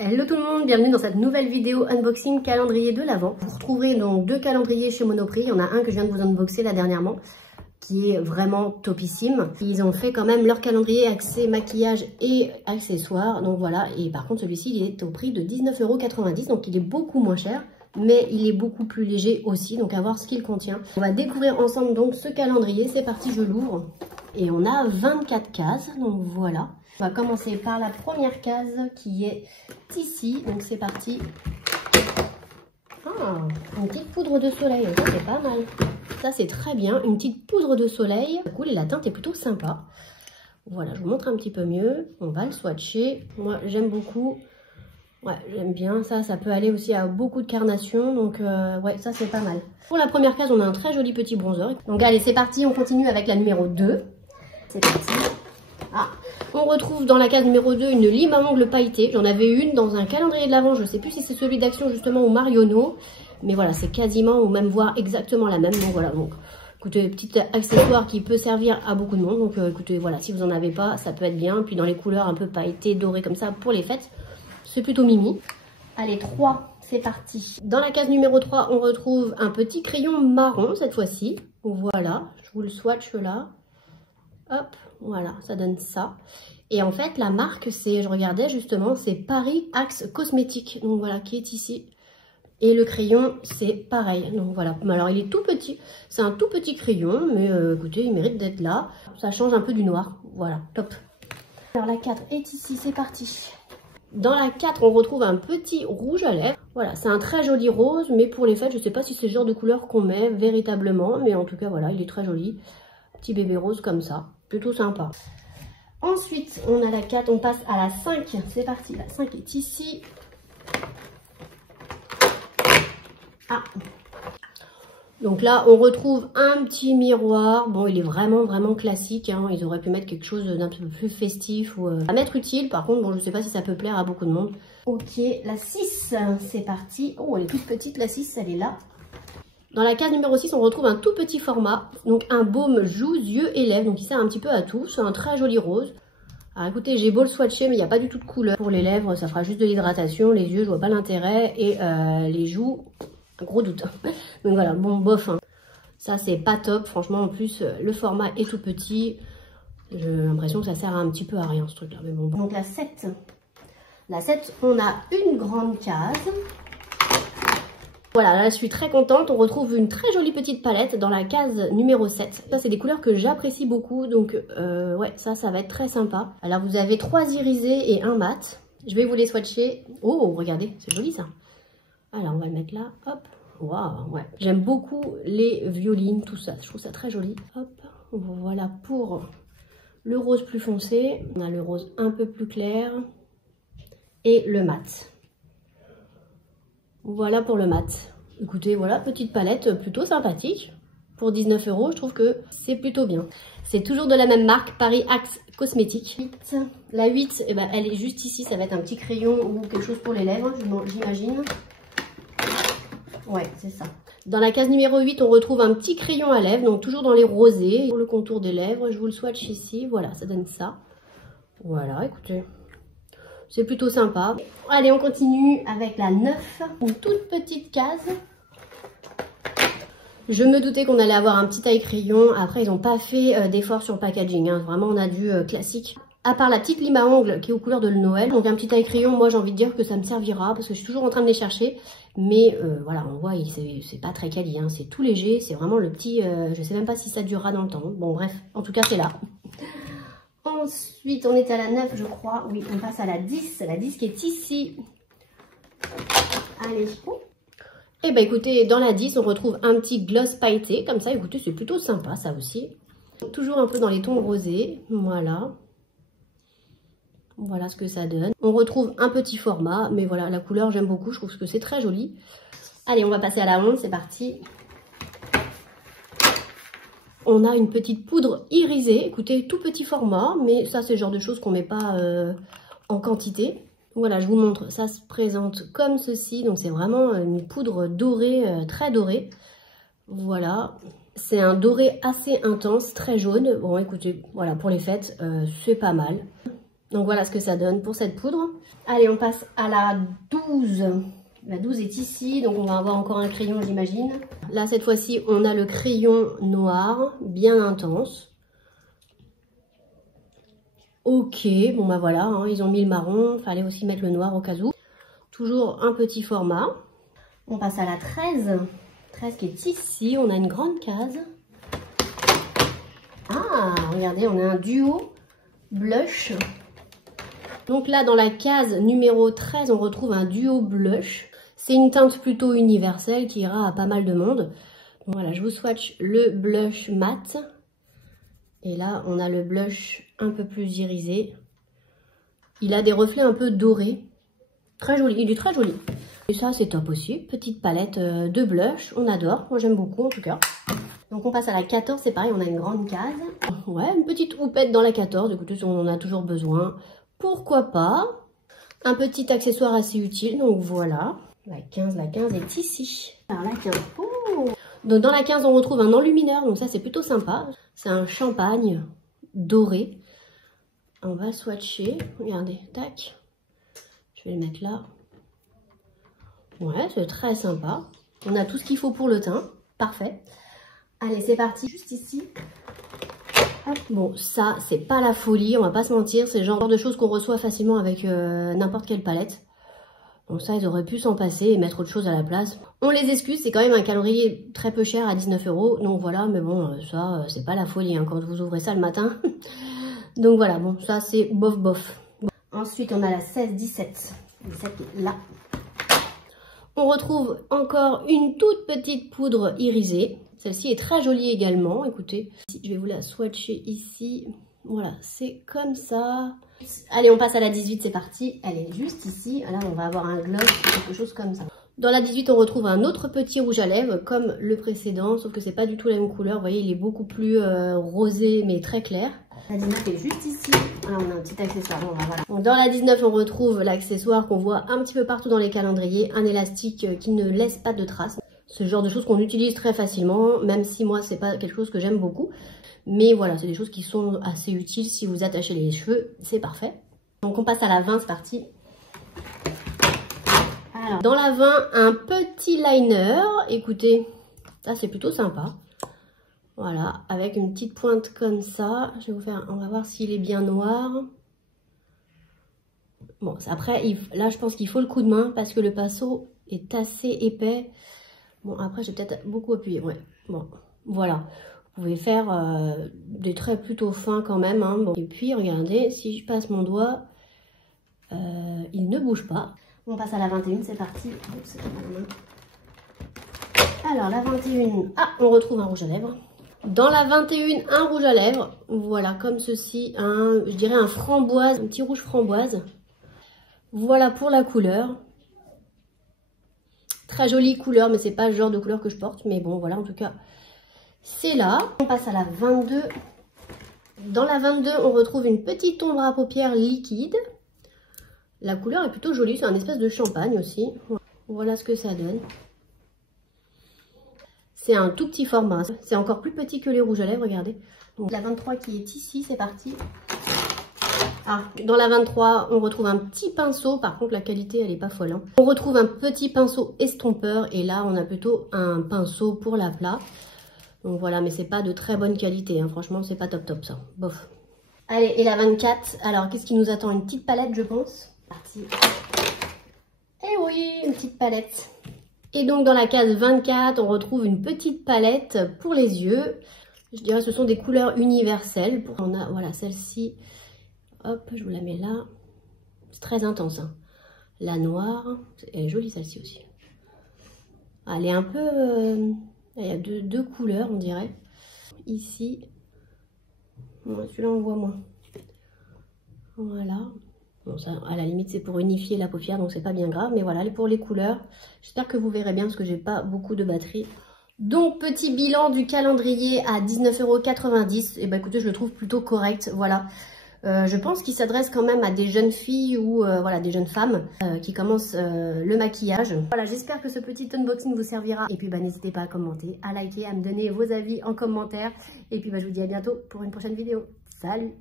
Hello tout le monde, bienvenue dans cette nouvelle vidéo unboxing calendrier de l'Avent. Vous retrouverez donc deux calendriers chez Monoprix. Il y en a un que je viens de vous unboxer là dernièrement, qui est vraiment topissime. Ils ont fait quand même leur calendrier axé maquillage et accessoires. Donc voilà, et par contre celui-ci il est au prix de 19,90 €, donc il est beaucoup moins cher. Mais il est beaucoup plus léger aussi, donc à voir ce qu'il contient. On va découvrir ensemble donc ce calendrier. C'est parti, je l'ouvre. Et on a 24 cases, donc voilà. On va commencer par la première case qui est ici, donc c'est parti. Ah, une petite poudre de soleil, ça c'est pas mal. Ça c'est très bien, une petite poudre de soleil. Cool, et la teinte est plutôt sympa. Voilà, je vous montre un petit peu mieux. On va le swatcher. Moi j'aime beaucoup. Ouais, j'aime bien ça, ça peut aller aussi à beaucoup de carnations, donc ouais, ça c'est pas mal. Pour la première case, on a un très joli petit bronzer. Donc allez, c'est parti, on continue avec la numéro 2. C'est parti. Ah, on retrouve dans la case numéro 2 une lime à ongles pailletée. J'en avais une dans un calendrier de l'Avent, je sais plus si c'est celui d'Action justement ou Marionneau. Mais voilà, c'est quasiment ou même voire exactement la même, donc voilà. Donc écoutez, petit accessoire qui peut servir à beaucoup de monde. Donc écoutez, voilà, si vous en avez pas, ça peut être bien. Puis dans les couleurs un peu pailletées, dorées comme ça pour les fêtes. C'est plutôt mimi. Allez, 3, c'est parti. Dans la case numéro 3, on retrouve un petit crayon marron cette fois-ci. Voilà, je vous le swatch là. Hop, voilà, ça donne ça. Et en fait, la marque, c'est, je regardais justement, c'est Paris Axe Cosmétique. Donc voilà, qui est ici. Et le crayon, c'est pareil. Donc voilà, alors il est tout petit. C'est un tout petit crayon, mais écoutez, il mérite d'être là. Ça change un peu du noir. Voilà, top. Alors la 4 est ici, c'est parti. Dans la 4, on retrouve un petit rouge à lèvres. Voilà, c'est un très joli rose, mais pour les fêtes, je ne sais pas si c'est le genre de couleur qu'on met véritablement. Mais en tout cas, voilà, il est très joli. Petit bébé rose comme ça, plutôt sympa. Ensuite, on a la 4, on passe à la 5. C'est parti, la 5 est ici. Ah, donc là, on retrouve un petit miroir. Bon, il est vraiment classique. Hein. Ils auraient pu mettre quelque chose d'un peu plus festif ou à mettre utile. Par contre, bon, je ne sais pas si ça peut plaire à beaucoup de monde. Ok, la 6, c'est parti. Oh, elle est toute petite, la 6, elle est là. Dans la case numéro 6, on retrouve un tout petit format. Donc, un baume joues, yeux et lèvres. Donc, il sert un petit peu à tout. C'est un très joli rose. Alors, écoutez, j'ai beau le swatcher, mais il n'y a pas du tout de couleur. Pour les lèvres, ça fera juste de l'hydratation. Les yeux, je vois pas l'intérêt. Et les joues... Gros doute. Donc voilà, bon, bof. Hein. Ça, c'est pas top. Franchement, en plus, le format est tout petit. J'ai l'impression que ça sert un petit peu à rien, ce truc-là. Mais bon. Donc la 7. La 7, on a une grande case. Voilà, là, je suis très contente. On retrouve une très jolie petite palette dans la case numéro 7. Ça, c'est des couleurs que j'apprécie beaucoup. Donc, ouais, ça va être très sympa. Alors, vous avez 3 irisés et un mat. Je vais vous les swatcher. Oh, regardez, c'est joli, ça. Alors, on va le mettre là, hop, waouh, ouais. J'aime beaucoup les violines, tout ça, je trouve ça très joli. Hop, voilà pour le rose plus foncé. On a le rose un peu plus clair et le mat. Voilà pour le mat. Écoutez, voilà, petite palette plutôt sympathique. Pour 19 €, je trouve que c'est plutôt bien. C'est toujours de la même marque, Paris Axe Cosmétique. La 8, eh ben, elle est juste ici, ça va être un petit crayon ou quelque chose pour les lèvres, j'imagine. Ouais, c'est ça. Dans la case numéro 8, on retrouve un petit crayon à lèvres, donc toujours dans les rosés. Pour le contour des lèvres, je vous le swatch ici. Voilà, ça donne ça. Voilà, écoutez, c'est plutôt sympa. Allez, on continue avec la 9, une toute petite case. Je me doutais qu'on allait avoir un petit taille crayon. Après, ils n'ont pas fait d'effort sur le packaging. Hein. Vraiment, on a du classique. À part la petite lime à ongles qui est aux couleurs de Noël. Donc un petit taille crayon, moi j'ai envie de dire que ça me servira parce que je suis toujours en train de les chercher. Mais voilà, on voit, c'est pas très quali, hein. C'est tout léger, c'est vraiment le petit... je sais même pas si ça durera dans le temps. Bon bref, en tout cas c'est là. Ensuite, on est à la 9 je crois. Oui, on passe à la 10. La 10 qui est ici. Allez. Et bah écoutez, dans la 10, on retrouve un petit gloss pailleté. Comme ça, écoutez, c'est plutôt sympa ça aussi. Toujours un peu dans les tons rosés. Voilà. Voilà ce que ça donne. On retrouve un petit format, mais voilà, la couleur, j'aime beaucoup. Je trouve que c'est très joli. Allez, on va passer à la 11, c'est parti. On a une petite poudre irisée. Écoutez, tout petit format, mais ça, c'est le genre de choses qu'on ne met pas en quantité. Voilà, je vous montre. Ça se présente comme ceci. Donc, c'est vraiment une poudre dorée, très dorée. Voilà. C'est un doré assez intense, très jaune. Bon, écoutez, voilà, pour les fêtes, c'est pas mal. Donc voilà ce que ça donne pour cette poudre. Allez, on passe à la 12. La 12 est ici, donc on va avoir encore un crayon, j'imagine. Là, cette fois-ci, on a le crayon noir, bien intense. Ok, bon bah voilà, hein, ils ont mis le marron, fallait aussi mettre le noir au cas où. Toujours un petit format. On passe à la 13. 13 qui est ici, on a une grande case. Ah, regardez, on a un duo blush. Donc là, dans la case numéro 13, on retrouve un duo blush. C'est une teinte plutôt universelle qui ira à pas mal de monde. Voilà, je vous swatch le blush mat. Et là, on a le blush un peu plus irisé. Il a des reflets un peu dorés. Très joli, il est très joli. Et ça, c'est top aussi. Petite palette de blush, on adore. Moi, j'aime beaucoup en tout cas. Donc, on passe à la 14, c'est pareil, on a une grande case. Ouais, une petite houppette dans la 14. Écoutez, on en a toujours besoin. Pourquoi pas? Un petit accessoire assez utile, donc voilà. La 15 est ici. Alors la 15, oh. Donc dans la 15, on retrouve un enlumineur, donc ça c'est plutôt sympa. C'est un champagne doré. On va swatcher, regardez, tac. Je vais le mettre là. Ouais, c'est très sympa. On a tout ce qu'il faut pour le teint, parfait. Allez, c'est parti, juste ici. Hop. Bon, ça, c'est pas la folie, on va pas se mentir. C'est le genre de choses qu'on reçoit facilement avec n'importe quelle palette. Donc ça, ils auraient pu s'en passer et mettre autre chose à la place. On les excuse, c'est quand même un calendrier très peu cher à 19 €. Donc voilà, mais bon, ça, c'est pas la folie hein, quand vous ouvrez ça le matin. Donc voilà, bon, ça c'est bof bof. Bon. Ensuite, on a la 16-17. 17 qui est là. On retrouve encore une toute petite poudre irisée. Celle-ci est très jolie également, écoutez. Je vais vous la swatcher ici. Voilà, c'est comme ça. Allez, on passe à la 18, c'est parti. Elle est juste ici. Là, on va avoir un gloss, quelque chose comme ça. Dans la 18, on retrouve un autre petit rouge à lèvres, comme le précédent, sauf que c'est pas du tout la même couleur. Vous voyez, il est beaucoup plus rosé, mais très clair. La 19 est juste ici. Là, on a un petit accessoire. Bon, voilà. Donc, dans la 19, on retrouve l'accessoire qu'on voit un petit peu partout dans les calendriers. Un élastique qui ne laisse pas de traces. Ce genre de choses qu'on utilise très facilement, même si moi, c'est pas quelque chose que j'aime beaucoup. Mais voilà, c'est des choses qui sont assez utiles si vous attachez les cheveux, c'est parfait. Donc on passe à la 20, c'est parti. Alors, dans la 20, un petit liner. Écoutez, ça c'est plutôt sympa. Voilà, avec une petite pointe comme ça. Je vais vous faire, on va voir s'il est bien noir. Bon, après, là je pense qu'il faut le coup de main parce que le pinceau est assez épais. Bon, après j'ai peut-être beaucoup appuyé, ouais. Bon, voilà. Vous pouvez faire des traits plutôt fins quand même. Hein. Bon. Et puis, regardez, si je passe mon doigt, il ne bouge pas. On passe à la 21, c'est parti. Oups, alors, la 21, ah, on retrouve un rouge à lèvres. Dans la 21, un rouge à lèvres. Voilà, comme ceci, je dirais un framboise, un petit rouge framboise. Voilà pour la couleur. Très jolie couleur, mais c'est pas le genre de couleur que je porte. Mais bon, voilà, en tout cas... C'est là. On passe à la 22. Dans la 22, on retrouve une petite ombre à paupières liquide. La couleur est plutôt jolie. C'est un espèce de champagne aussi. Voilà ce que ça donne. C'est un tout petit format. C'est encore plus petit que les rouges à lèvres, regardez. Donc la 23 qui est ici, c'est parti. Ah, dans la 23, on retrouve un petit pinceau. Par contre, la qualité, elle n'est pas folle. Hein. On retrouve un petit pinceau estompeur. Et là, on a plutôt un pinceau pour l'aplat. Donc voilà, mais c'est pas de très bonne qualité, hein. Franchement, c'est pas top top ça. Bof. Allez, et la 24, alors qu'est-ce qui nous attend? Une petite palette, je pense. Parti. Eh oui, une petite palette. Et donc dans la case 24, on retrouve une petite palette pour les yeux. Je dirais que ce sont des couleurs universelles. On a, voilà, celle-ci. Hop, je vous la mets là. C'est très intense, hein. La noire, elle est jolie celle-ci aussi. Elle est un peu... il y a deux couleurs, on dirait. Ici, celui-là, on le voit moins. Voilà. Bon, ça, à la limite, c'est pour unifier la paupière, donc c'est pas bien grave. Mais voilà, pour les couleurs, j'espère que vous verrez bien, parce que j'ai pas beaucoup de batterie. Donc, petit bilan du calendrier à 19,90 €. Et bah écoutez, je le trouve plutôt correct, voilà. Je pense qu'il s'adresse quand même à des jeunes filles ou voilà, des jeunes femmes qui commencent le maquillage. Voilà, j'espère que ce petit unboxing vous servira. Et puis bah, n'hésitez pas à commenter, à liker, à me donner vos avis en commentaire. Et puis bah, je vous dis à bientôt pour une prochaine vidéo. Salut!